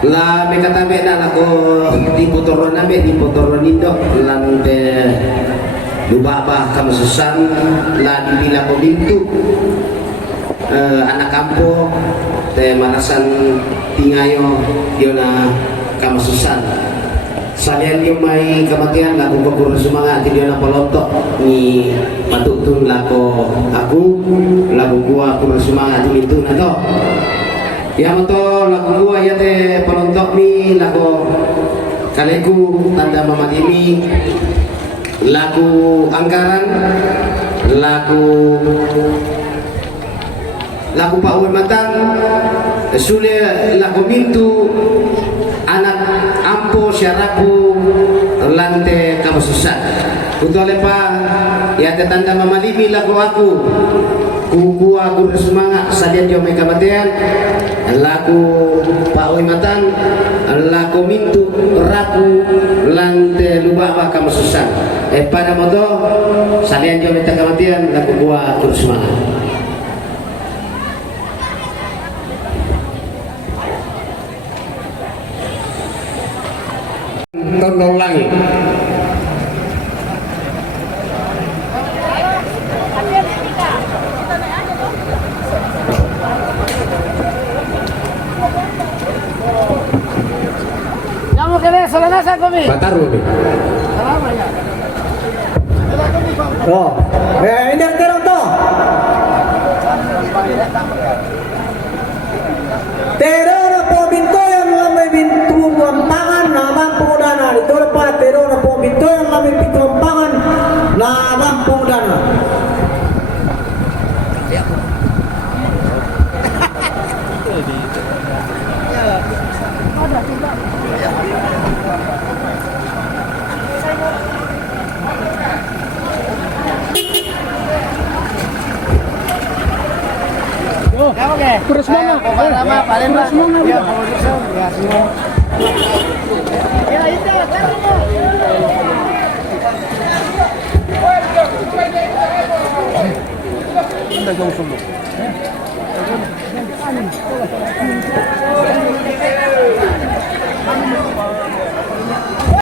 La me katabe na lako di putoro nindo lante lubaba kamasusan la dibila ko bintu anak kampo te manasan tingayo dia na kamasusan salian dia may kamatian lagu kaguro sumanga ti dia na palotok ni matutun lako aku lagu gua kaguro sumanga ti itu na to ya moto lagu gua ya te pelontok mi lagu kaleku tanda mamadimi lagu anggaran lagu Pak Uwe Matang sule lagu mintu anak ampo syaraku lante kamasusan utole pa ya te tanda mamadimi lagu aku kuku aku bersemangat saja dia mereka batean laku Pak Uwe Matang laku mintu raku lante lubak bakam susah pada moto saja dia mereka kematian laku gua aku bersemangat tolong lagi Bataru nih. Oh, ini terong toh. Terong po binto yang lamay bintu ampangan na mampu dana. Ito pa terong po binto yang lamay bintu ampangan na mampu dana. Terus mana? Terus mana? Ya, semua. Ya, itu. Kita jauh dulu.